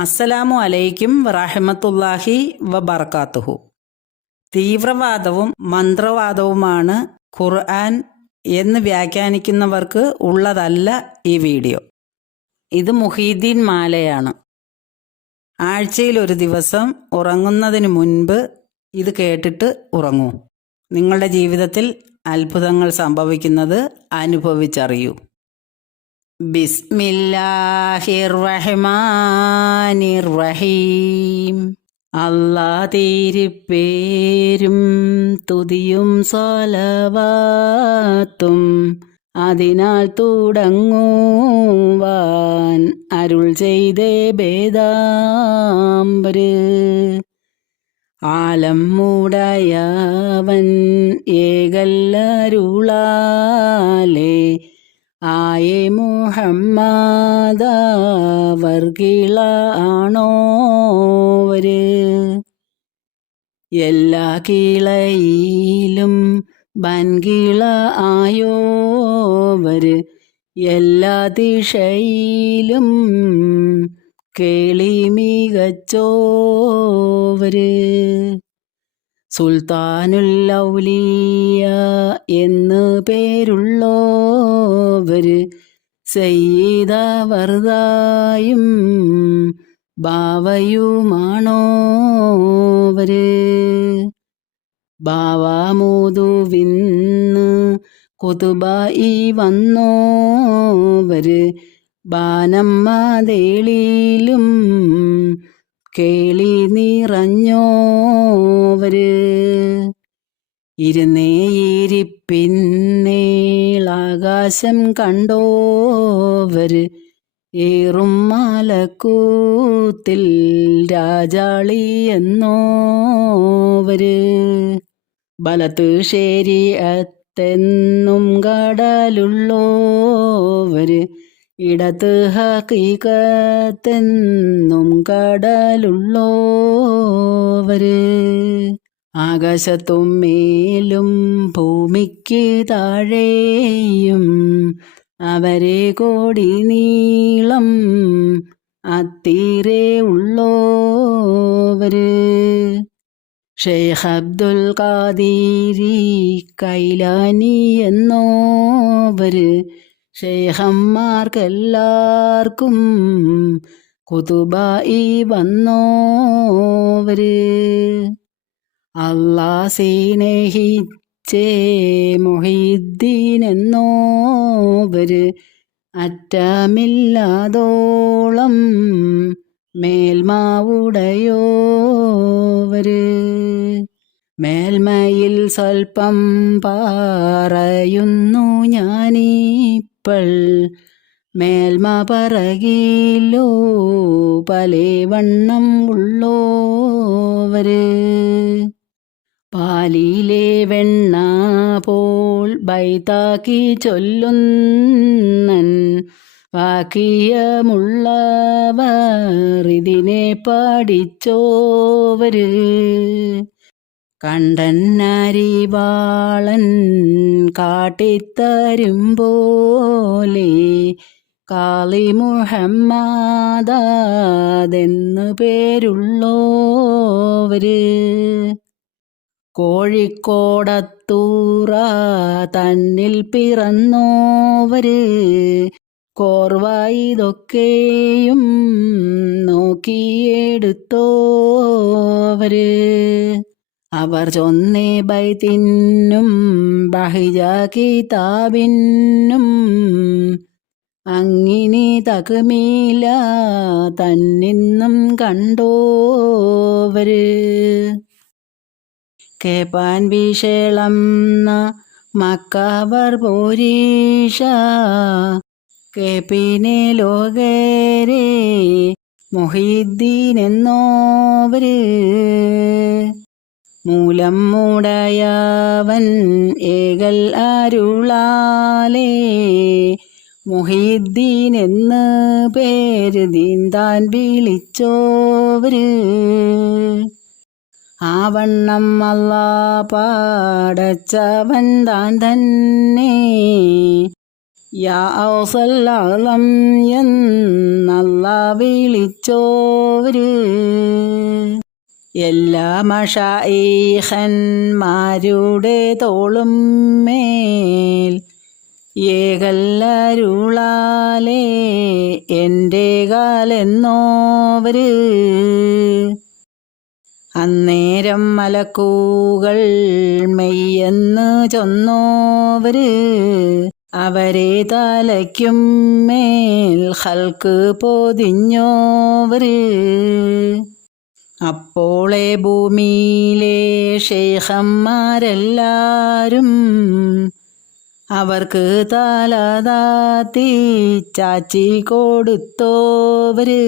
അസ്സലാമു അലൈക്കും വറഹ്മത്തുള്ളാഹി വബർക്കാത്തുഹു. തീവ്രവാദവും മന്ത്രവാദവുമാണ് ഖുർആൻ എന്ന് വ്യാഖ്യാനിക്കുന്നവർക്ക് ഉള്ളതല്ല ഈ വീഡിയോ. ഇത് മുഹീദ്ദീൻ മാലയാണ്. ആഴ്ചയിൽ ഒരു ദിവസം ഉറങ്ങുന്നതിന് മുൻപ് ഇത് കേട്ടിട്ട് ഉറങ്ങൂ. നിങ്ങളുടെ ജീവിതത്തിൽ അത്ഭുതങ്ങൾ സംഭവിക്കുന്നത് അനുഭവിച്ചറിയൂ. ബിസ്മില്ലാഹിർ റഹ്മാനിർ റഹീം. അല്ലാ തിരുപ്പേരും തുതിയും സ്വലവാത്തും അതിനാൽ തുടങ്ങുവാൻ അരുൾ ചെയ്തേ ഭേദാംബര്. ആലം മൂടയവൻ ഏകല്ലരുളാലേ ആയേ മുഹമ്മദ വർഗിള ആണോവര്. എല്ലാ കീളയിലും വൻകിള ആയോവര്, എല്ലാ ദിശയിലും കേളി മികച്ചോവര്. സുൽത്താനുൽ ഔലിയ എന്ന് പേരുള്ളോവര്, സയ്യിദ വർദായും ബാവയുമാണോവര്. ബാവാമൂതുവിന്ന് കുതുബായി വന്നോവര്, ബാനമ്മതേളിലും കേളി നിറഞ്ഞോവര്. ഇരുന്നേയിരിപ്പിന്നേളാകാശം കണ്ടോവര്, ഏറും മലക്കൂത്തിൽ രാജാളി എന്നോവര്. ബലത്ത് ശരീഅത്തെന്നും കടലുള്ളോവര്, ഇടത്ത് ഹഖീഖത്തെന്നും കടലുള്ളോവര്. ആകാശത്തും മേലും ഭൂമിക്ക് താഴെയും അവരെ കോടി നീളം അത്തീരെ ഉള്ളോവര്. ഷെയ്ഖ് അബ്ദുൽ ഖാദിരി കൈലാനി എന്നോവര്, ഷെയ്ഖന്മാർക്കെല്ലാവർക്കും കുതുബായി വന്നോവര്. അല്ലാ സ്നേഹിച്ചേ മുഹീദ്ദീൻ എന്നോവര്, അറ്റമില്ലാതോളം മേൽമാവുടയോവര്. മേൽമയിൽ സ്വൽപ്പം പറയുന്നു ഞാനിപ്പോൾ, മേൽമ പറകിലോ പലവണ്ണം ഉള്ളോവര്. പാലിലെ വെണ്ണ പോൽ ബൈതാക്കി ചൊല്ലുന്നൻ വാക്കിയമുള്ളവർ ഇതിനെ പഠിച്ചോവര്. കണ്ടന്നരിവാളൻ കാട്ടിത്തരും പോലെ കാളി മുഹമ്മദെന്നു പേരുള്ളോവര്. കോഴിക്കോടത്തൂറ തന്നിൽ പിറന്നോവര്, കോർവ ഇതൊക്കെയും നോക്കിയെടുത്തോവര്. അവർ ചൊന്നേ ബൈത്തിനും ബഹിജ കിതാബിനും അങ്ങിനി തക്മീല തന്നിന്നും കണ്ടോവര്. കേപ്പാൻ വിശേളം മക്കവർ പോരീഷ, കേപ്പിനെ ലോകരെ മുഹീദ്ദീൻ എന്നോവര്. മൂലം മൂടയവൻ ഏകൽ അരുളാലേ മുഹീദ്ദീൻ എന്ന് പേര് ദീന്താൻ വിളിച്ചോവര്. ആവണ്ണം അല്ലാഹ് പടച്ചവൻ താൻ തന്നെ യാ ഔസല്ലം എന്നല്ല വിളിച്ചോവര് എല്ലാ മശായിഖന്മാരുടെ തോളും മേൽ ഏകല്ലരുളാലേ എൻ്റെ കാലെന്നോവര് അന്നേരം മലക്കുകൾ മെയ്യെന്ന് ചൊന്നോവര് അവരെ തലയ്ക്കും മേൽ ഹൽക്ക് പൊതിഞ്ഞോവര് അപ്പോളെ ഭൂമിയിലെ ശൈഖന്മാരെല്ലാരും അവർക്ക് തല താത്തി ചാച്ചി കൊടുത്തോവര്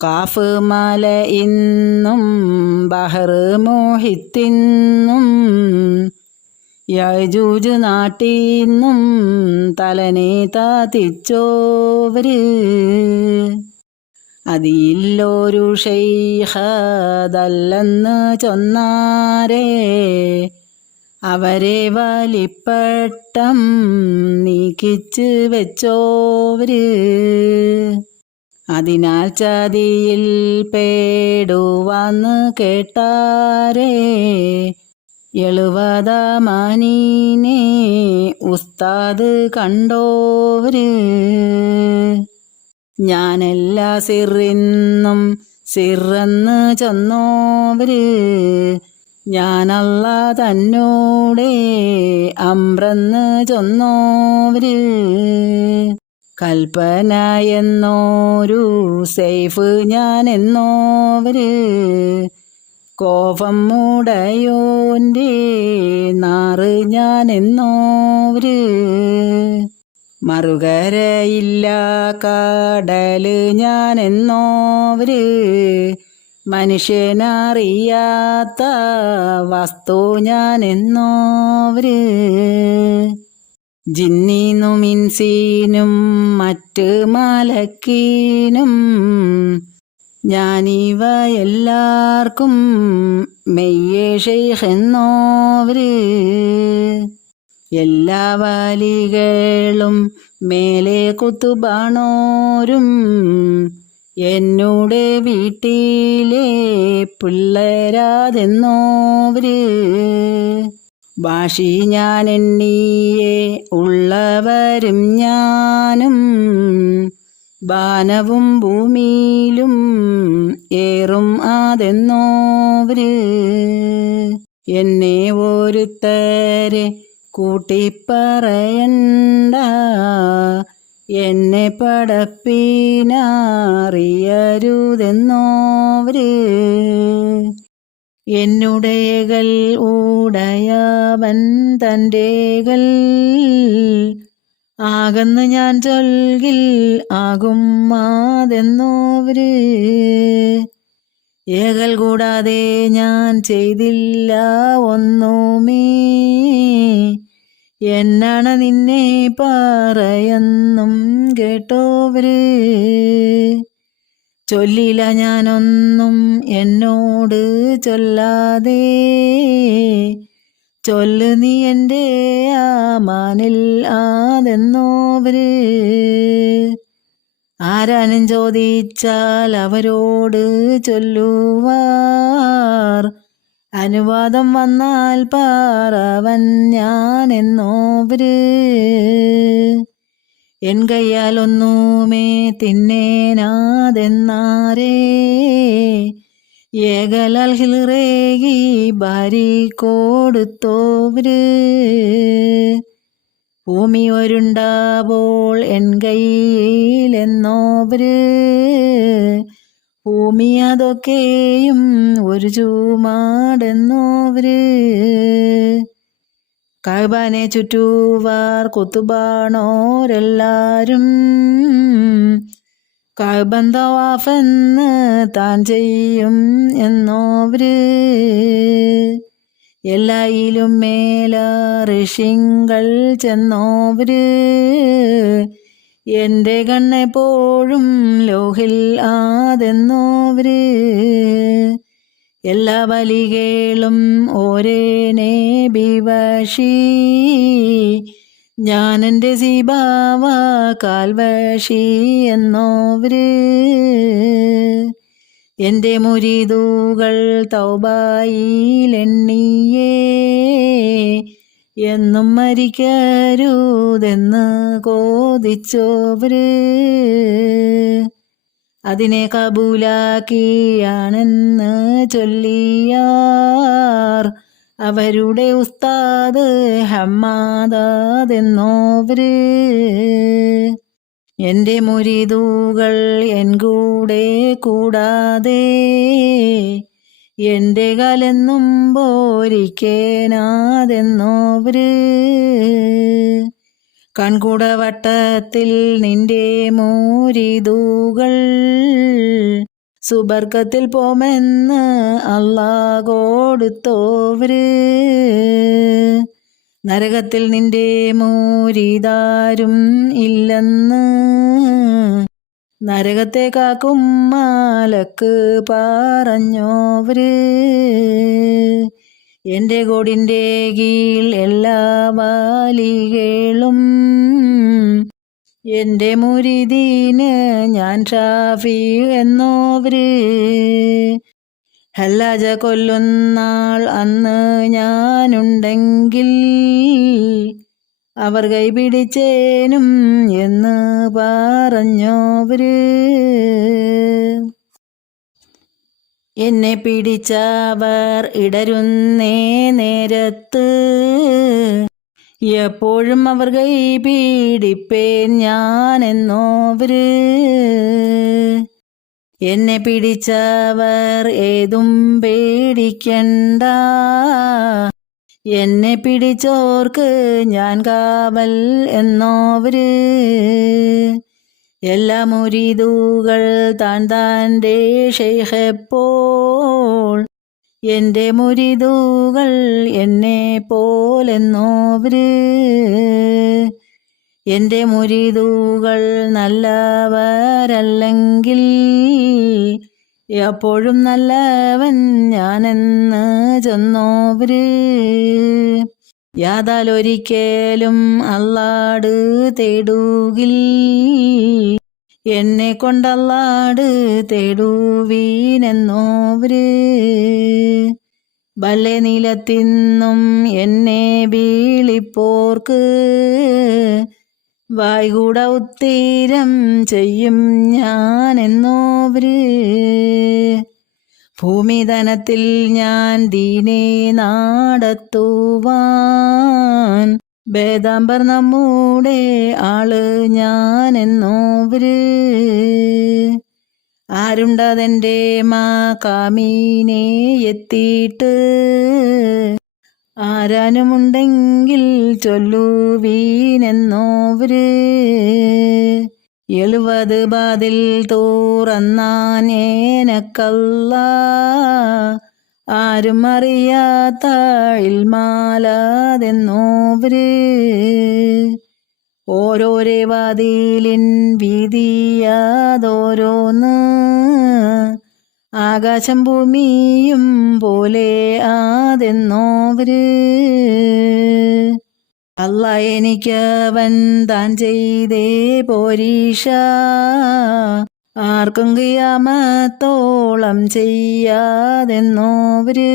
കാഫ് മല ഇന്നും ബഹർ മോഹിത്തിന്നും യജൂജ് നാട്ടിന്നും തലനെ താത്തിച്ചോവര് അതിലൊരു ശൈഖതല്ലെന്ന് ചൊന്നാരേ അവരെ വലിപ്പട്ടം നീക്കിച്ച് വെച്ചോവര് അതിനാൽ ചതിയിൽ പേടുവാന്ന് കേട്ടാരേ 70 മാനീനെ ഉസ്താദ് കണ്ടോവര് ഞാനെല്ലാ സിറിന്നും സിറെന്ന് ചൊന്നോവര് ഞാനല്ല തന്നോടെ അമ്രെന്ന് ചൊന്നോവര് കൽപ്പന എന്നോരു സൈഫ് ഞാൻ എന്നോവര് കോപം മുടയോൻ്റെ നാറ് ഞാൻ എന്നോവര് മറുകരയില്ല കടല് ഞാൻ എന്നോവര് മനുഷ്യനറിയാത്ത വസ്തു ഞാൻ എന്നോവര് ജിന്നീനും ഇൻസീനും മറ്റ് മലക്കീനും ഞാനിവ എല്ലാവർക്കും മെയ്യേ ശൈഖ് എന്നോവര് എല്ലാ വലികളും മേലെ കുത്തുബാണോരും എന്നോട് വീട്ടിലെ പിള്ളേരാതെന്നോവര് ഭാഷി ഞാൻ എണ്ണിയെ ഉള്ളവരും ഞാനും ബാനവും ഭൂമിയിലും ഏറും ആതെന്നോവര് എന്നെ ഒരുത്തരെ കൂട്ടിപ്പറയണ്ട എന്നെ പടപ്പിനറിയരുതെന്നോവര് എന്നുടേകൾ ഉടയവൻ തൻ്റെകൾ ആകെന്ന് ഞാൻ ചൊൽകിൽ ആകും മാതെന്നോവര് ഏകൽ കൂടാതെ ഞാൻ ചെയ്തില്ല ഒന്നുമേ എന്നാണ് നിന്നെ പറയെന്നും കേട്ടോവര് ചൊല്ലില്ല ഞാനൊന്നും എന്നോട് ചൊല്ലാതെ ചൊല്ല് നീ എൻ്റെ ആമാനിൽ ആതെന്നോവര് ആരാനും ചോദിച്ചാൽ അവരോട് ചൊല്ലുവാർ അനുവാദം വന്നാൽ പാറവൻ ഞാൻ എന്നോവര് എൻ കയ്യാലൊന്നുമേ തിന്നേനാതെന്നാരേ ഏകലാൽ ഹിൽറേകി ഭാരി കൊടുത്തോവര് ഭൂമി ഒരുണ്ടാവോൾ എൻ കയ്യിലെന്നോവര് ഭൂമി അതൊക്കെയും ഒരു ചൂമാടെന്നോവര് കഅബനെ ചുറ്റുവാർ കുത്തുബാണോരെല്ലാരും കഅബൻ തവാഫെന്ന് താൻ ചെയ്യും എന്നോവര് എല്ലായിലും മേല ഋഷിങ്ങൾ ചെന്നോവര് എൻ്റെ കണ്ണെപ്പോഴും ലോഹിൽ ആതെന്നോവര് എല്ലാ വലികളും ഒരേ നബി വശി ഞാനെൻ്റെ സീബാവ കാൽവഴി എന്നോവര് എൻ്റെ മുരീദുകൾ തൗബായിലെണ്ണിയേ എന്നും മരിക്കരുതെന്ന് കോതിച്ചോവര് അതിനെ കബൂലാക്കിയാണെന്ന് ചൊല്ലിയാർ അവരുടെ ഉസ്താദ് ഹമ്മാദെന്നോവര് എൻ്റെ മുരീദുകൾ എൻ കൂടെ കൂടാതെ എൻ്റെ കാലെന്നും പോരിക്കേനാതെന്നോവര് കൺകുടവട്ടത്തിൽ നിന്റെ മുരീദുകൾ സുബർക്കത്തിൽ പോമെന്ന് അല്ലാഹ് കൊടുത്തോവര് നരകത്തിൽ നിന്റെ മുരീദാരും ഇല്ലെന്ന് നരകത്തെ കാക്കും മാലക്ക് പറഞ്ഞോവര് എൻ്റെ കോടിൻ്റെ കീഴിൽ എല്ലാ വാലികളും എൻ്റെ മുരീദീന് ഞാൻ ഷാഫി എന്നോവര് ഹല്ലാജ കൊല്ലുന്നാൾ അന്ന് ഞാനുണ്ടെങ്കിൽ അവർ കൈപിടിച്ചേനും എന്ന് പറഞ്ഞോവര് എന്നെ പിടിച്ചവർ ഇടരുന്നേ നേരത്ത് എപ്പോഴും അവർ കൈ പീഡിപ്പേൻ ഞാനെന്നോവര് എന്നെ പിടിച്ചവർ ഏതും പേടിക്കണ്ട എന്നെ പിടിച്ചോർക്ക് ഞാൻ കാവൽ എന്നോവര് എല്ലാ മുരീദുകൾ താൻ താൻ്റെ ഷെയ്ഖെപ്പോൾ എൻ്റെ മുരീദുകൾ എന്നെ പോലെന്നോവര് എൻ്റെ മുരീദുകൾ നല്ലവരല്ലെങ്കിൽ എപ്പോഴും നല്ലവൻ ഞാനെന്ന് ചെന്നോവര് യാതാലൊരിക്കലും അല്ലാട് തേടുകിൽ എന്നെ കൊണ്ടല്ലാട് തേടുവീനെന്നോവര് ബല്ലെ നീലത്തിന്നും എന്നെ വീളിപ്പോർക്ക് വായ്കൂട ഉത്തീരം ചെയ്യും ഞാനെന്നോവര് ഭൂമിധനത്തിൽ ഞാൻ ദീനേ നാടത്തുവാൻ വേദാംബർ നമ്മുടെ ആള് ഞാനെന്നോവര് ആരുണ്ടതെൻ്റെ മാകാമീനെ എത്തിയിട്ട് ആരാനുമുണ്ടെങ്കിൽ ചൊല്ലുവീനെന്നോവര് 70 ബാതിൽ തുറന്നാൻ ഏനക്കല്ലാ ആരും അറിയാത്ത ഇൽമാലാതെന്നോവര് ഓരോരേ വാതിലിൻ വീതിയാതോരോന്ന് ആകാശം ഭൂമിയും പോലെ ആതെന്നോവര് അല്ലാ എനിക്കവൻ താൻ ചെയ്തേ പോരീഷ ആർക്കും ഖിയാമത്തോളം ചെയ്യാതെന്നോവര്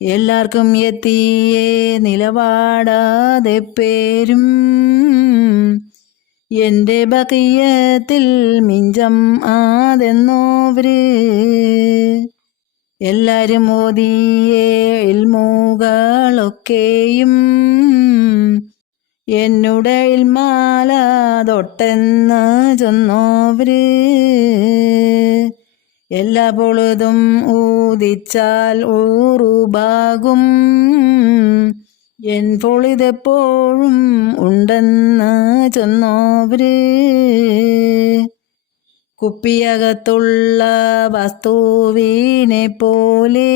എല്ലാവർക്കും എത്തിയേ നിലപാടാതെ പേരും എൻ്റെ ബഖിയത്തിൽ മിഞ്ചം ആതെന്നോവര് എല്ലാരും ഓതിയേ ഇൽമുകളൊക്കെയും എന്നുടെ ഇൽമാലാതൊട്ടെന്ന് ചൊന്നോവര് എല്ലാ പൊളുതും ഊതിച്ചാൽ ഊറുബാകും എൻ പൊളിതെപ്പോഴും ഉണ്ടെന്ന് ചൊന്നോവര് കുപ്പിയകത്തുള്ള വസ്തുവിനെ പോലെ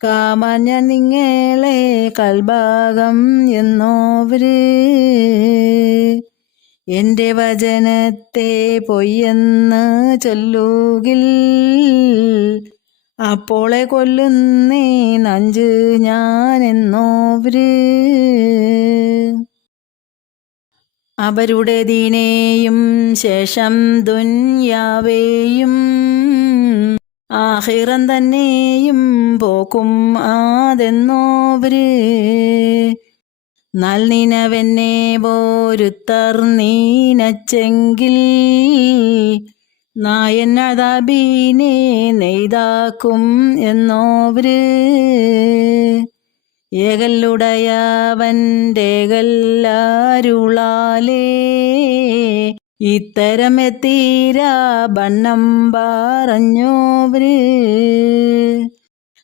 കാമാൻ ഞാൻ നിങ്ങളെ കൽഭാഗം എന്നോവര് എൻ്റെ വചനത്തെ പൊയ്യെന്ന് ചൊല്ലുകിൽ അപ്പോളെ കൊല്ലുന്നേ നഞ്ച് ഞാനെന്നോവര്. അവരുടെ ദീനേയും ശേഷം ദുന്യാവേയും ആഖിറം തന്നെയും പോക്കും ആതെന്നോവര്. നൽനിനവെന്നെ പോരുത്തർ നീനച്ചെങ്കിൽ നായനദാബീനെ നെയ്താക്കും എന്നോവര്. ഏകല്ലുടയവൻ്റെകല്ലാരുളാലേ ഇത്തരം എത്തീരാ ബണ്ണം പറഞ്ഞോവര്.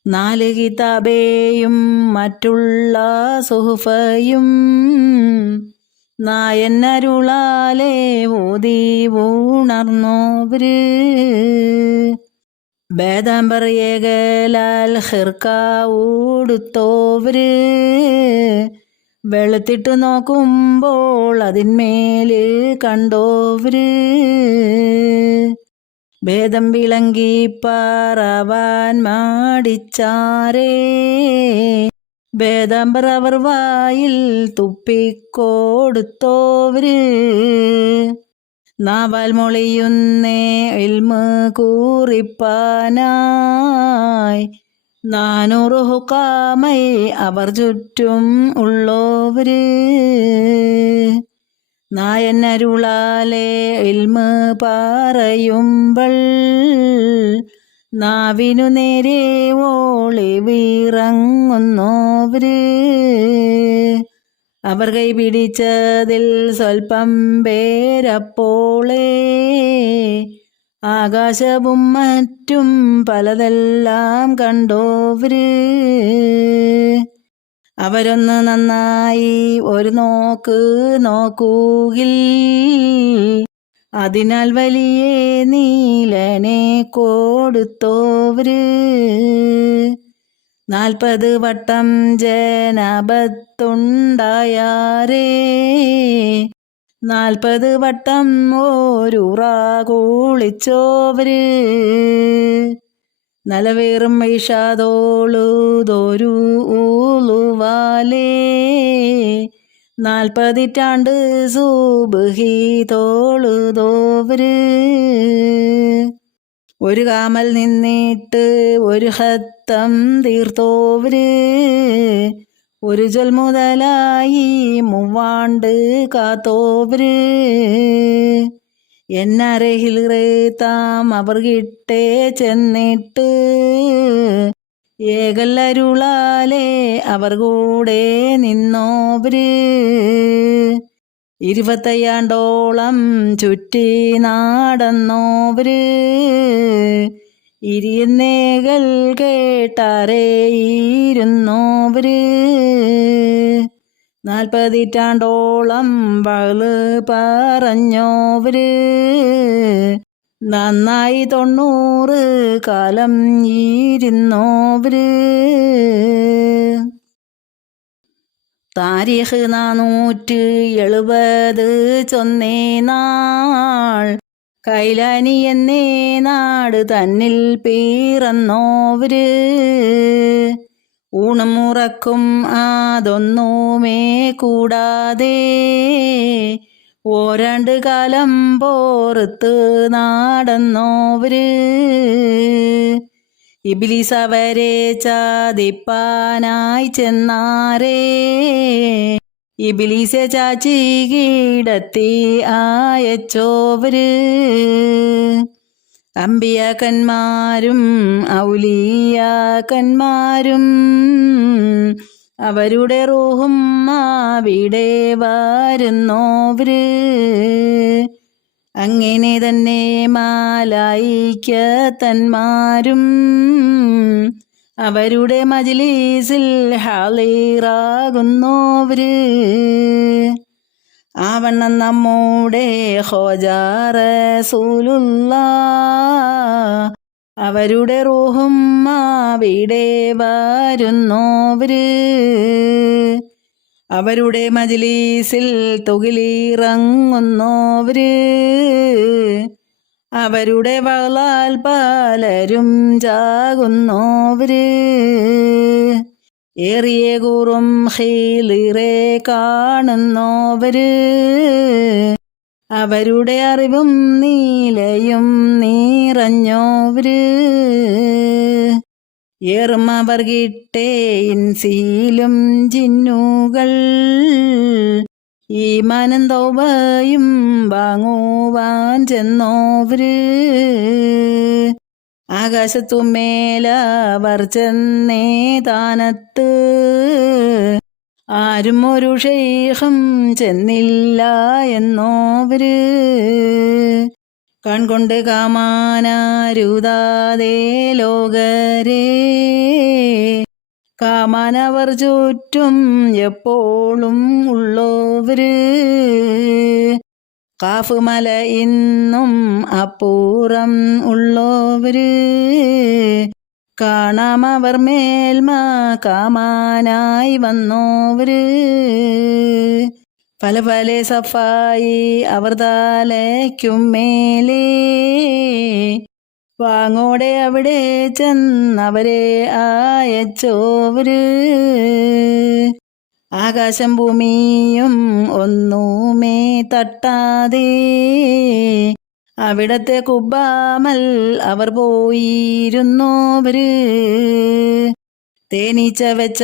4 കിതാബേയും മറ്റുള്ള സുഹുഫയും നായനരുളാലേ ഓതി ഉണർന്നോവര്. ബേദാംബർ ഏകലാൽ ഹിർക്ക ഉടുത്തോവര്. വെളുത്തിട്ട് നോക്കുമ്പോൾ അതിന്മേല് കണ്ടോവര്. ഭേദം വിളങ്കി പറവാൻ മാടിച്ചാരേ ബേദാംബർ അവർ വായിൽ തുപ്പിക്കൊടുത്തോവര്. നാവാൽ മൊളിയുന്നേ ഇൽമ് കൂറിപ്പാനായി 400 ഹുക്കാമൈ അവർ ചുറ്റും ഉള്ളോവര്. നായനരുളാലേ ഇൽമ് പറയുമ്പോൾ നാവിനു നേരെ ഓളി വീറങ്ങുന്നോവര്. അവർ കൈപിടിച്ചതിൽ സ്വൽപ്പം പേരപ്പോളേ ആകാശവും മറ്റും പലതെല്ലാം കണ്ടോവര്. അവരൊന്ന് നന്നായി ഒരു നോക്ക് നോക്കൂകിൽ അതിനാൽ വലിയ നീലനെ കൊടുത്തോവര്. 40 വട്ടം ജനാപത്തുണ്ടായാരേ 40 വട്ടം ഓരുറ കുളിച്ചോവര്. നലവേറും ഇഷാദോളുതൊരു ഊളുവാലേ 40 സൂബ്ഹി തോളുതോവര്. ഒരു കാമൽ നിന്നിട്ട് ഒരു ഹത്തം തീർത്തോവര്. ഒരു ജൽ മുതലായി 3 കാത്തോവര്. എന്നരഹിൽ റേത്താം അവർ കിട്ടേ ചെന്നിട്ട് ഏകല്ലരുളാലേ അവർ കൂടെ നിന്നോവര്. 25 ആണ്ടോളം ചുറ്റി നാടന്നോവര്. ഇരിയുന്നേകൾ കേട്ടാരേയിരുന്നോവര്. 40 ആണ്ടോളം വഅ്ള് പറഞ്ഞോവര്. നന്നായി 90 കാലം ഇരുന്നോവര്. താരീഖ് 470 ചൊന്നേ നാൾ കൈലാനി എന്നേ നാട് തന്നിൽ പിറന്നോവര്. ഊണും ഉറക്കും അതൊന്നുമേ കൂടാതെ ഓരാണ്ട് കാലം പോർത്ത് നടന്നോവര്. ഇബ്ലീസ് അവരെ ചാതിപ്പാനായി ചെന്നാരേ ഇബ്ലീസെ ചാച്ചി കീടത്തി അയച്ചോവര്. അമ്പിയാക്കന്മാരും ഔലിയാക്കന്മാരും അവരുടെ റൂഹും അവിടെ വരുന്നോവര്. അങ്ങനെ തന്നെ മാലായിക്കത്തന്മാരും അവരുടെ മജ്‌ലിസിൽ ഹാളിറാകുന്നോവര്. ആവണ്ണം നമ്മുടെ ഖോജാ റസൂലുള്ളാഹ് അവരുടെ റൂഹും അവിടെ വരുന്നോവര്. അവരുടെ മജ്‌ലിസിൽ തുകിലിറങ്ങുന്നോവര്. അവരുടെ വളാൽ പലരും ചാകുന്നോവര് ഏറിയ കൂറും ഹീലിറെ കാണുന്നോവര് അവരുടെ അറിവും നീലയും നിറഞ്ഞോവര് ഏറും അവർ കിട്ടേ ഇൻസീലും ജിന്നുകൾ ഈമാനും തൗബയും വാങ്ങുവാൻ ചെന്നോവര് ആകാശത്തുമേലവർ ചെന്നേ താനത്ത് ആരും ഒരു ഷെയ്ഖും ചെന്നില്ല എന്നോവര് കൺകൊണ്ട് കാമാനാരുതാതെ ലോകരെ കാമാനവർ ചുറ്റും എപ്പോഴും ഉള്ളോവര് കാഫ് മല ഇന്നും അപ്പൂറം ഉള്ളോവര് കാണാമവർ മേൽമ കാമാനായി വന്നോവര് പല പല സഫായി അവർ തലയ്ക്കും മേലേ വാങ്ങോടെ അവിടെ ചെന്നവരെ അയച്ചോവര് ആകാശം ഭൂമിയും ഒന്നുമേ തട്ടാതെ അവിടത്തെ കുബ്ബാമൽ അവർ പോയിരുന്നോവര് തേനീച്ച വെച്ച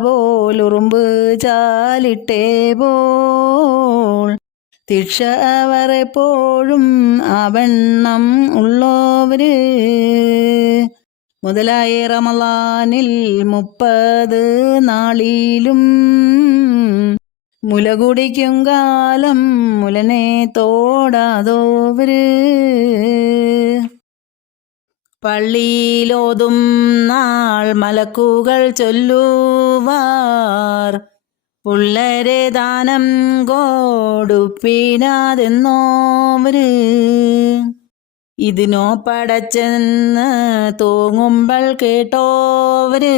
പോലുറുമ്പ് ചാലിട്ടേ പോൾ തിക്ഷ അവർ എപ്പോഴും അവണ്ണം ഉള്ളോവര് മുതലായ റമളാനിൽ 30 നാളിലും മുല കുടിക്കും കാലം മുലനെ തോടാതോവര് പള്ളിയിലോതും നാൾ മലക്കുകൾ ചൊല്ലുവാർ പുള്ളരെ ദാനം കൊടുപ്പിനാതെന്നോവര് ഇതിനോ പടച്ചെന്ന് തൂങ്ങുമ്പോൾ കേട്ടോവര്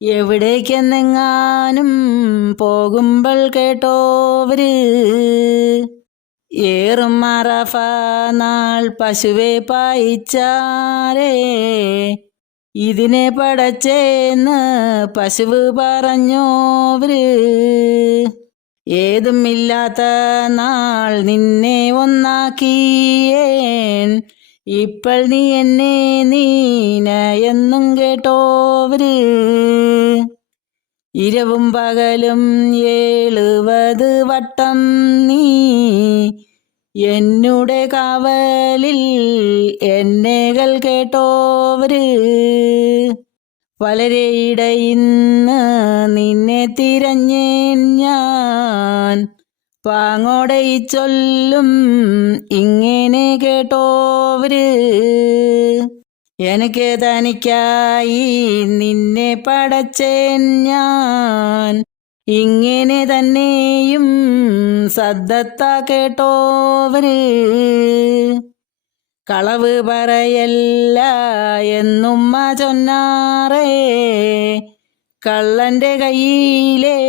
എവിടേക്കെന്നെങ്ങാനും പോകുമ്പോൾ കേട്ടോവര് ഏറും അറഫ നാൾ പശുവെ പായിച്ചാരേ ഇതിനെ പടച്ചേന്ന് പശുവ് പറഞ്ഞോവര് ഏതുമില്ലാത്ത നാൾ നിന്നെ ഒന്നാക്കിയേൻ ഇപ്പോൾ നീ എന്നെ നീനയെന്നും കേട്ടോവര് ഇരവും പകലും 70 വട്ടം നീ എന്നുടെ കാവലിൽ എന്നേകൾ കേട്ടോവര് വളരെ ഇടയിന്ന് നിന്നെ തിരഞ്ഞേൻ ഞാൻ പാങ്ങോടെ ഈ ചൊല്ലും ഇങ്ങനെ കേട്ടോവര് എനിക്ക് തനിക്കായി നിന്നെ പടച്ചേൻ ഞാൻ ഇങ്ങനെ തന്നെയും സദ്ദത്ത കേട്ടോവര് കളവ് പറയല്ല എന്നുമ്മ ചൊന്നാറേ കള്ളന്റെ കയ്യിലെ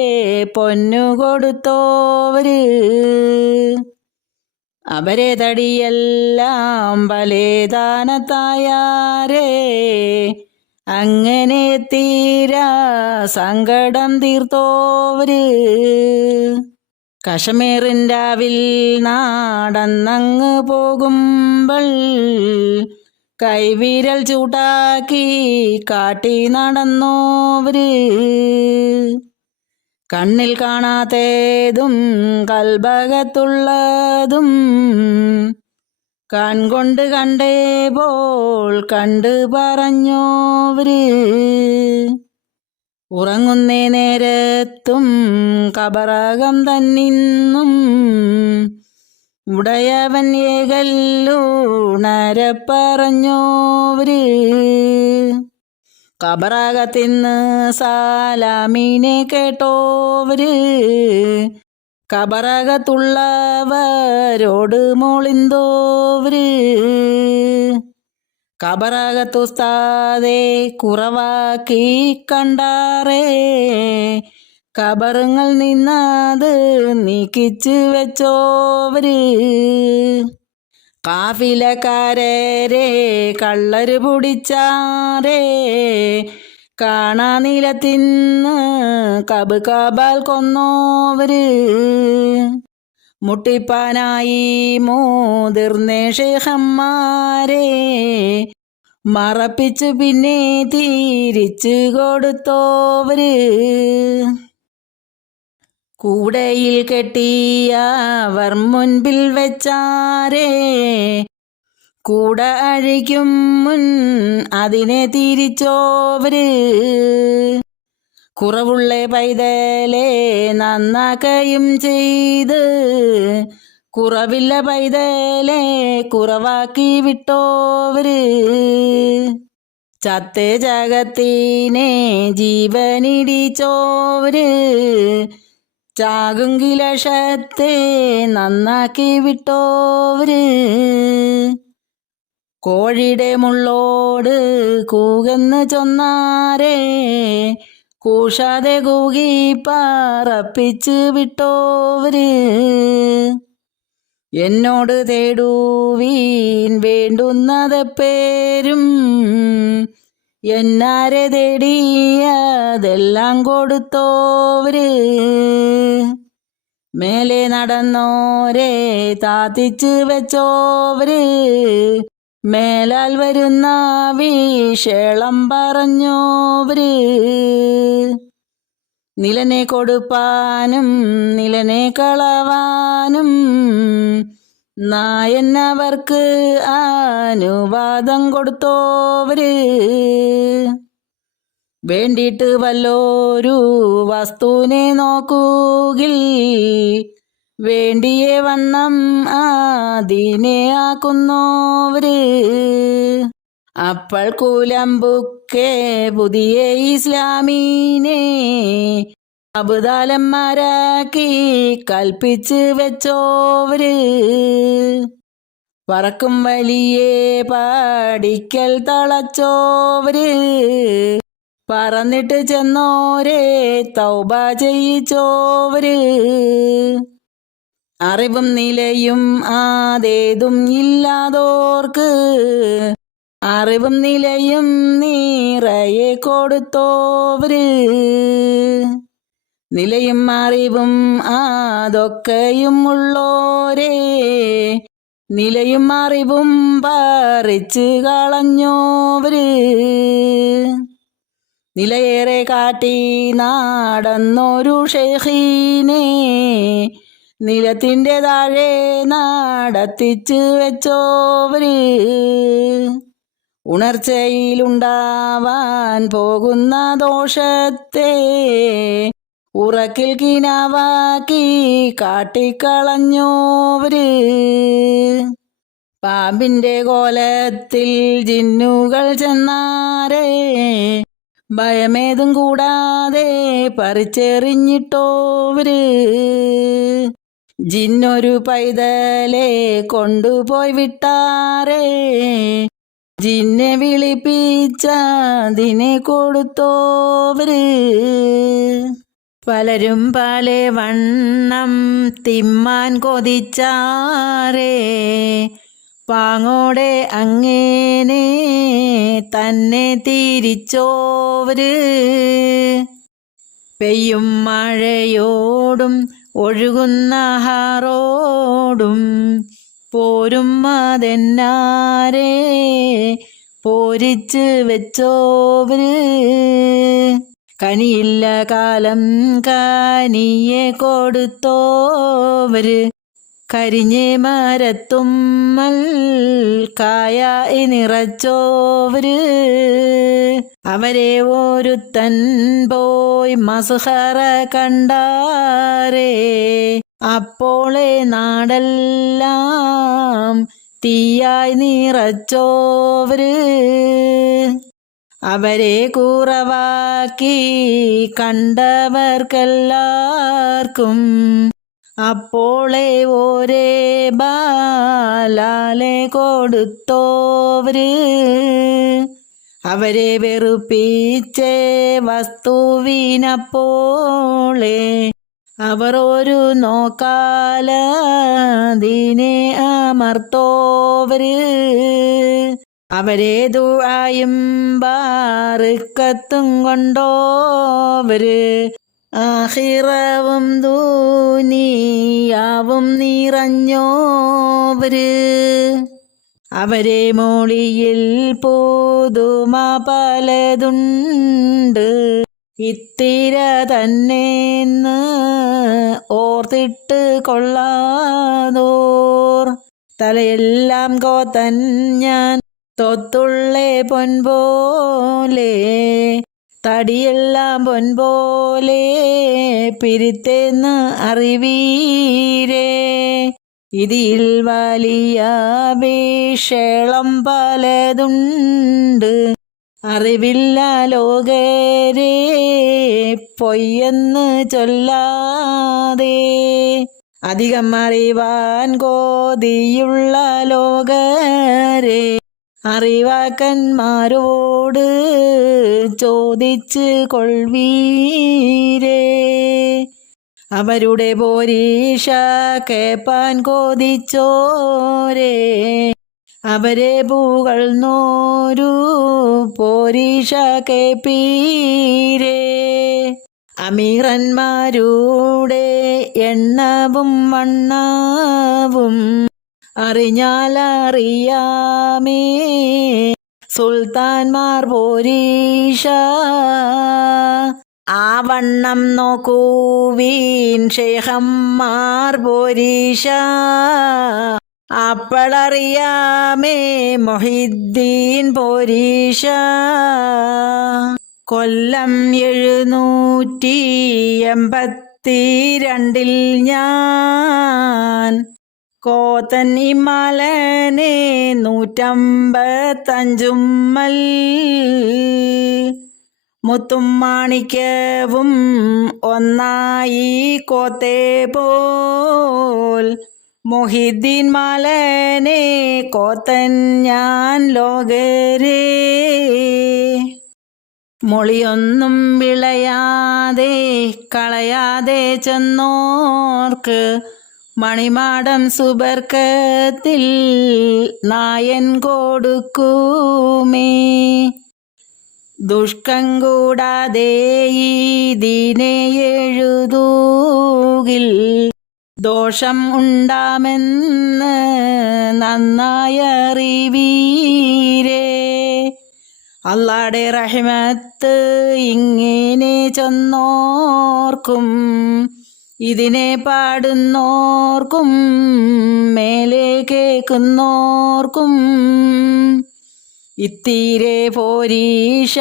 പൊന്നു കൊടുത്തോവര് അവരെ തടിയെല്ലാം ബലേദാനത്തായാരേ അങ്ങനെ തീരാ സങ്കടം തീർത്തോവര് കശ്മീറിൻ്റാവിൽ നാടന്നങ്ങ് പോകുമ്പോൾ കൈവിരൽ ചൂട്ടാക്കി കാട്ടി നടന്നോവര് കണ്ണിൽ കാണാത്തേതും കൽബകത്തുള്ളതും കൺകൊണ്ട് കണ്ടേ പോൾ കണ്ട് പറഞ്ഞോവര് ഉറങ്ങുന്നേ നേരത്തും കബറകം തന്നിന്നും ഉടയവൻ ഏകല്ലൂണരെ പറഞ്ഞോവര് കബറകത്തിന്ന് സാലാമിനെ കേട്ടോവര് കബറകത്തുള്ളവരോട് മോളിന്തോവര് കബറകത്തുസ്താദെ കുറവാക്കി കണ്ടാറേ കബറുങ്ങൾ നിന്നത് നീക്കിച്ച് വെച്ചോവര് കാഫിലക്കാരേ കള്ളര് പിടിച്ചാരേ കാണാ നിലത്തിന്ന് കബ് കബാൽ കൊന്നോവര് മുട്ടിപ്പാനായി മുതിർന്ന ശേഖന്മാരെ മറപ്പിച്ചു പിന്നെ തിരിച്ചു കൊടുത്തോവര് കൂടയിൽ കെട്ടിയവർ മുൻപിൽ വെച്ചാരേ കൂട അഴിക്കും മുൻ അതിനെ തിരിച്ചോവര് കുറവുള്ള പൈതലെ നന്നാക്കയും ചെയ്ത് കുറവില്ല പൈതലെ കുറവാക്കി വിട്ടോവര് ചത്തേ ജഗത്തിനെ ജീവനിടിച്ചോവര് ചാകുങ്കിലക്ഷത്തെ നന്നാക്കി വിട്ടോവര് കോഴിയുടെ മുള്ളോട് കൂകെന്ന് ചൊന്നാരേ കൂഷാതെ കൂകി പറപ്പിച്ച് വിട്ടോവര് എന്നോട് തേടുവീൻ വേണ്ടുന്നതെപ്പേരും എന്നാരെ തേടിയതെല്ലാം കൊടുത്തോവര് മേലെ നടന്നോരെ താത്തിച്ച് വെച്ചോവര് മേലാൽ വരുന്ന വിഷേളം പറഞ്ഞോവര് നിലനെ കൊടുപ്പാനും നിലനെ കളവാനും നായന്നവർക്ക് അനുവാദം കൊടുത്തോവര് വേണ്ടിയിട്ട് വല്ലോരു വസ്തുവിനെ നോക്കുകിൽ വേണ്ടിയ വണ്ണം അതിനെ ആക്കുന്നോവര് അപ്പോൾ കൂലമ്പുക്കെ പുതിയ ഇസ്ലാമീനെ അബുദാലന്മാരാക്കി കൽപ്പിച്ച് വെച്ചോവര് പറക്കും വലിയ പാടിക്കൽ തളച്ചോവര് പറന്നിട്ട് ചെന്നോരെ തൗബ ചെയ്യിച്ചോവര് അറിവും നിലയും ആതേതും ഇല്ലാതോർക്ക് അറിവും നിലയും നിറയെ കൊടുത്തോവര് നിലയും അറിവും അതൊക്കെയും ഉള്ളോരേ നിലയും അറിവും പറിച്ച് കളഞ്ഞോവര് നിലയേറെ കാട്ടി നടന്നൊരു ഷെയ്ഖിനെ നിലത്തിൻ്റെ താഴെ നടത്തിച്ച് വെച്ചോവര് ഉണർച്ചയിലുണ്ടാവാൻ പോകുന്ന ദോഷത്തെ ഉറക്കിൽ കിനാവാക്കി കാട്ടിക്കളഞ്ഞോവര് പാമ്പിൻ്റെ കോലത്തിൽ ജിന്നുകൾ ചെന്നാരേ ഭയമേതും കൂടാതെ പറിച്ചെറിഞ്ഞിട്ടോവര് ജിന്നൊരു പൈതലെ കൊണ്ടുപോയി വിട്ടാരേ ജിന്നെ വിളിപ്പിച്ചതിനെ കൊടുത്തോവര് പലരും പല വണ്ണം തിമ്മാൻ കൊതിച്ചാരേ പാങ്ങോടെ അങ്ങനെ തന്നെ തിരിച്ചോവര് പെയ്യും മഴയോടും ഒഴുകുന്ന ഹാറോടും പോരും അതെന്നാരേ പോരിച്ച് വെച്ചോവര് കനിയില്ല കാലം കനിയെ കൊടുത്തോവര് കരിഞ്ഞേ മരത്തുമ്മൽ കായായി നിറച്ചോവര് അവരെ ഒരുത്തൻ പോയി മസ്ഹറ കണ്ടാരേ അപ്പോളെ നാടെല്ലാം തീയായി നിറച്ചോവര് അവരെ കുറവാക്കി കണ്ടവർക്കെല്ലാവർക്കും അപ്പോളെ ഒരേ ബാലാലെ കൊടുത്തോവര് അവരെ വെറുപ്പിച്ചേ വസ്തുവിനപ്പോളെ അവർ ഒരു നോക്കാലതിനെ അമർത്തോവര് അവരെ ദുആയും ബാറിക്കത്തും കൊണ്ടോവര് ആഖിറവും ദുനിയാവും നിറഞ്ഞോവര് അവരെ മോളിയിൽ പുതുമ പലതുണ്ട് ഇത്തിര തന്നെന്ന് ഓർത്തിട്ട് കൊള്ളാതോർ തലയെല്ലാം കോത്തൻ ഞാൻ തൊത്തുള്ളേ പൊൻപോലെ തടിയെല്ലാം പൊൻപോലെ പിരിത്തെന്ന് അറിവീരേ ഇതിൽ വലിയ വിഷളം പലതുണ്ട് അറിവില്ല ലോകരെ പൊയ്യെന്ന് ചൊല്ലാതെ അധികം അറിവാൻ കോതിയുള്ള ലോകരെ അറിവാക്കന്മാരോട് ചോദിച്ച് കൊൾവീരേ അവരുടെ പോരീഷ കേപ്പാൻ കോതിച്ചോരേ അവരെ പുകഴ്ന്നോരു പോരീഷ കേപ്പീരേ അമീറന്മാരുടെ എണ്ണവും വണ്ണവും അറിഞ്ഞാലറിയാമേ സുൽത്താൻമാർ പോരീഷ ആ വണ്ണം നോക്കൂവീൻ ഷേഖന്മാർ പോരീഷ അപ്പളറിയാമേ മൊഹിദ്ദീൻ പോരീഷ കൊല്ലം 782 ഞാൻ കോത്തൻ ഇമാലനെ 155 മുത്തും മാണിക്യവും ഒന്നായി കോത്തേ പോൽ മൊഹിദ്ദീൻ മാലനെ കോത്തൻ ഞാൻ ലോകരേ മൊളിയൊന്നും വിളയാതെ കളയാതെ ചെന്നോർക്ക് മണിമാടം സുബർക്കത്തിൽ നായൻ കൊടുക്കുമേ ദുഷ്കം കൂടാതെ ഇതിനെ എഴുതൂകിൽ ദോഷം ഉണ്ടാമെന്ന് നന്നായറിവീരേ അല്ലാഹുടെ റഹ്മത്ത് ഇങ്ങനെ ചെന്നോർക്കും ഇതിനെ പാടുന്നോർക്കും മേലെ കേൾക്കുന്നോർക്കും ഇത്തിരെ പോരീഷ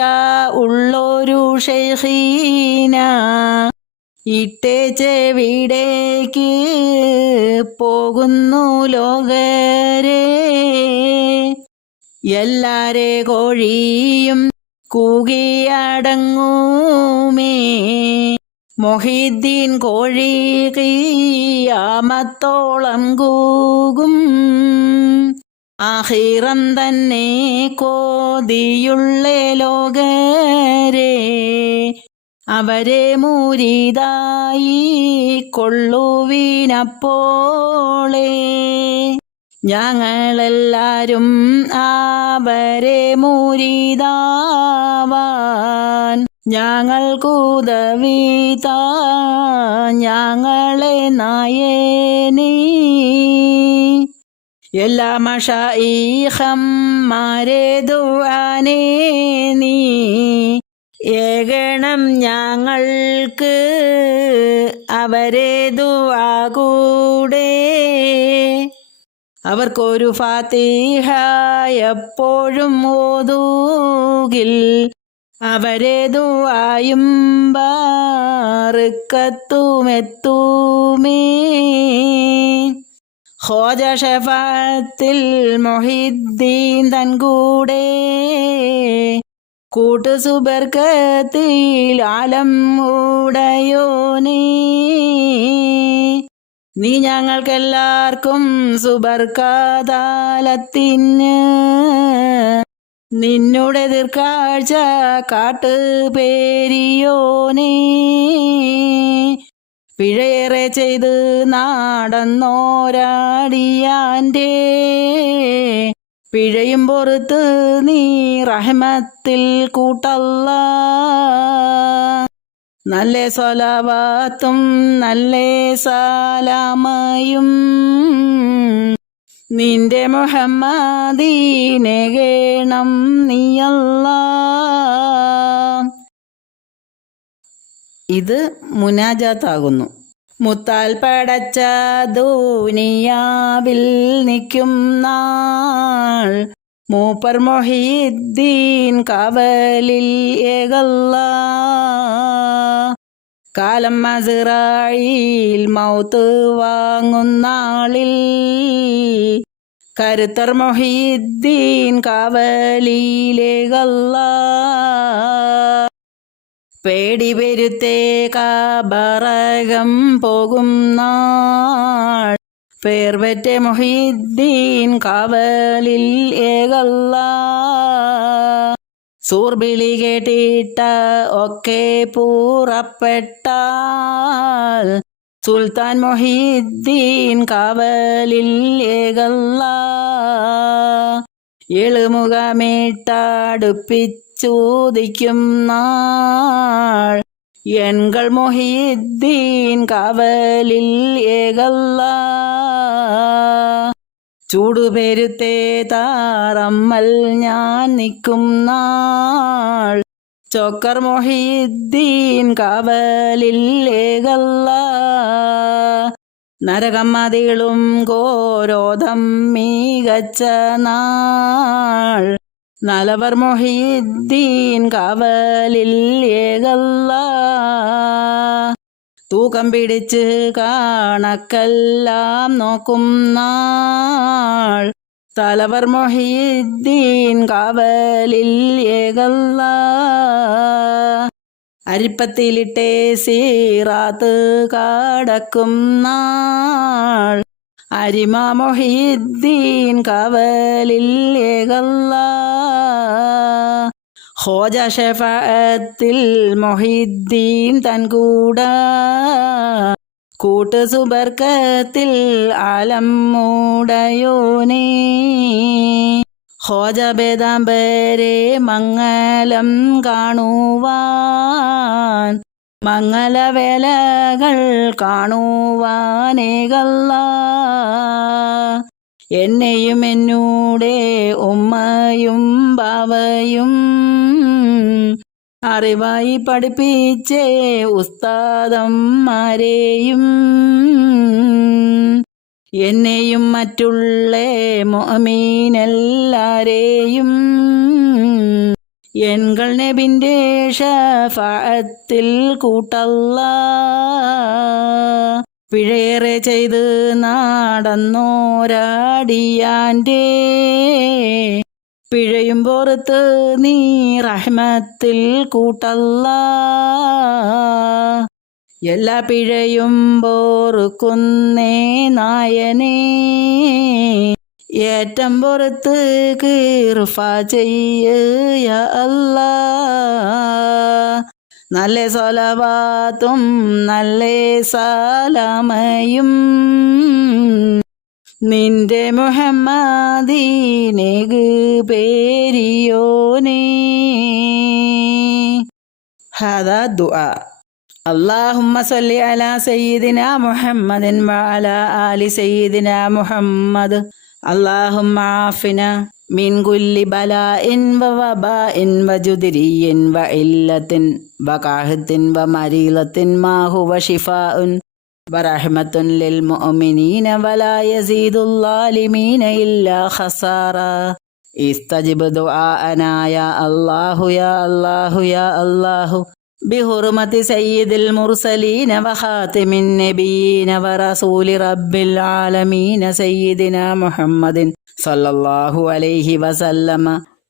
ഉള്ളൊരു ഷെയ്ഖീന ഇട്ടേ ചെവിടേക്ക് പോകുന്നു ലോകരേ എല്ലാരെ കോഴിയും കൂകിയടങ്ങൂമേ മൊഹിദ്ദീൻ കോഴി ഖിയാമത്തോളം കൂകും ആഖിറം തന്നെ കോതിയുള്ള ലോകരേ അവരെ മുരീദായി കൊള്ളുവിനപ്പോളേ ഞങ്ങളെല്ലാരും അവരെ മുരീദാവാൻ ഞങ്ങൾക്കുദവിത ഞങ്ങളെ നായനീ എല്ലാ മശായിഖന്മാരെ ദുആനെ നീ ഏകണം ഞങ്ങൾക്ക് അവരെ ദുആ കൂടെ അവർക്കൊരു ഫാത്തിഹ എപ്പോഴും ഓതൂകിൽ അവരെ ദുആയും ബർക്കത്തുമെത്തൂമേ ഖോജ ശഫാഅത്തിൽ മൊഹിദ്ദീൻ തൻ കൂടെ കൂട്ട് സുബർക്കത്തിൽ ആലം ഉടയോനേ നീ ഞങ്ങൾക്കെല്ലാവർക്കും സുബർക്കാതാലത്തിന് നിന്നുടെ ദീർഘാഴ്ച കാട്ട് പേരിയോനേ പിഴയേറെ ചെയ്ത് നടന്നോരാടിയാൻ്റെ പിഴയും പൊറുത്ത് നീ റഹ്മത്തിൽ കൂട്ടല്ലാ. നല്ല സ്വലാവാത്തും നല്ല സലാമയും നിന്റെ മുഹമ്മദീനെ ഗേണം നീയല്ലാ. ഇത് മുനാജാത്താകുന്നു. മുത്താൽ പടച്ച ദുനിയാവിൽ നിൽക്കും നാൾ മൂപ്പർ മൊഹീദ്ദീൻ കാവലിൽ ഏകല്ലാ. കാലം അസ്റായീൽ മൗത്ത് വാങ്ങുന്നാളിൽ കരുത്തർ മൊഹീദ്ദീൻ കാവലിലേകല്ലാ. പേടി പെരുത്തേ കബറകം പോകും നാൾ പേർവറ്റ മൊഹീദ്ദീൻ കാവലിൽ ഏകല്ലാ. സൂർബിളി കേട്ടിട്ട ഒക്കെ പൂറപ്പെട്ടാൽ സുൽത്താൻ മൊഹീദ്ദീൻ കാവലിൽ ഏകല്ലാ. എളുമുഖമിട്ടടുപ്പിച്ചൂതിക്കും നാൾ എൻകൾ മൊഹീദ്ദീൻ കാവലിൽ ഏകല്ലാ. ചൂടുപെരുത്തേ താറമ്മൽ ഞാൻ നിൽക്കും നാൾ ചൊക്കർ മൊഹീദ്ദീൻ കാവലിൽ ഏകല്ലാ. നരകം മതിളും ഘോരോധം മികച്ച നാൾ നലവർ മൊഹീദ്ദീൻ കാവലിൽ ഏകല്ലാ. തൂക്കം പിടിച്ച് കണക്കെല്ലാം നോക്കും നാൾ തലവർ മൊഹീദ്ദീൻ കാവലിൽ ഏകല്ലാ. അരിപ്പത്തിലിട്ടേ സീറാത്ത് കടക്കും നാൾ അരിമ മൊഹീദ്ദീൻ കാവലിൽ ഏകല്ലാ. ഹോജ ഷഫാഅത്തിൽ മൊഹീദ്ദീൻ തൻ കൂട്ട് സുബർക്കത്തിൽ ആലം മൂടയോനേ. ഹോജ ബേദാംബരെ മംഗലം കാണുവാൻ മംഗലവേലകൾ കാണുവാനേകല്ലാ. എന്നെയും എന്നൂടെ ഉമ്മയും ബാവയും അറിവായി പഠിപ്പിച്ചേ ഉസ്താദന്മാരെയും എന്നെയും മറ്റുള്ള മുഅ്മിനെല്ലാരെയും എൻകൾ നബിന്റെ ഷഫാഅത്തിൽ കൂട്ടല്ലാ. പിഴയേറെ ചെയ്ത് നടന്നോരാടിയാൻ്റെ പിഴയും പുറത്ത് നീ റഹ്മത്തിൽ കൂട്ടല്ലാ. എല്ലാ പിഴയും പോറുക്കുന്നേ നായനേ ഏറ്റം പുറത്ത് കീർഫ ചെയ്യ അല്ലാ. നല്ല സ്വലവാത്തും നല്ല സലാമയും നിന്റെ മുഹമ്മദീനേക് പേരിയോനേ. ഹദാ ദുആ. اللهم صل على سيدنا محمد وعلى آل سيدنا محمد. اللهم عافنا من كل بلاء ووباء وجدري وعلة وقحط ومريضة ما هو شفاء ورحمة للمؤمنين ولا يزيد الظالمين إلا خسارا. استجب دعاءنا يا الله يا الله يا الله بحرمة سيد المرسلين وخاتم النبيين ورسول رب العالمين سيدنا محمد صلى الله عليه وسلم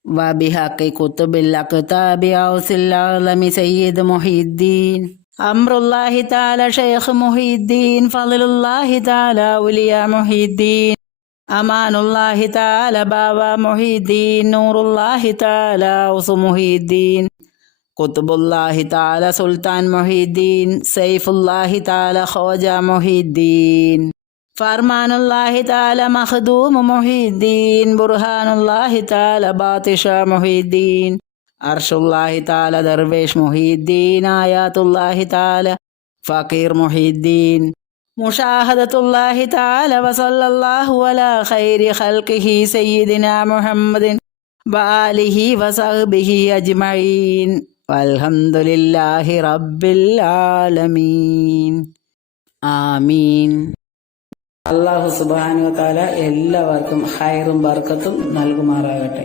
وبحق كتب الأكتاب أوس العالم سيد محي الدين أمر الله تعالى شيخ محي الدين فضل الله تعالى أولياء محي الدين أمان الله تعالى بابا محي الدين نور الله تعالى أوس محي الدين ഖുത്ബുല്ലാഹി തആല സുൽത്താൻ മുഹീദ്ദീൻ, സൈഫുല്ലാഹി തആല ഖവാജ മുഹീദ്ദീൻ, ഫർമാനുല്ലാഹി തആല മഖ്ദൂം മുഹീദ്ദീൻ, ബുർഹാനുല്ലാഹി തആല ബാതിഷ മുഹീദ്ദീൻ, അർഷുല്ലാഹി തആല ദർവേഷ് മുഹീദ്ദീൻ, ആയാതുല്ലാഹി തആല ഫഖീർ മുഹീദ്ദീൻ, മുഷാഹദത്തുല്ലാഹി തആല വസല്ലല്ലാഹു അലാ ഖൈരി ഖൽഖിഹി സയ്യിദിനാ മുഹമ്മദിൻ വആലിഹി വസഹ്ബിഹി അജ്മഈൻ വൽഹംദുലില്ലാഹി റബ്ബിൽ ആലമീൻ. ആമീൻ. അല്ലാഹു സുബ്ഹാനഹു വ തആല എല്ലാവർക്കും ഖൈറും ബർക്കത്തും നൽകുമാറാകട്ടെ.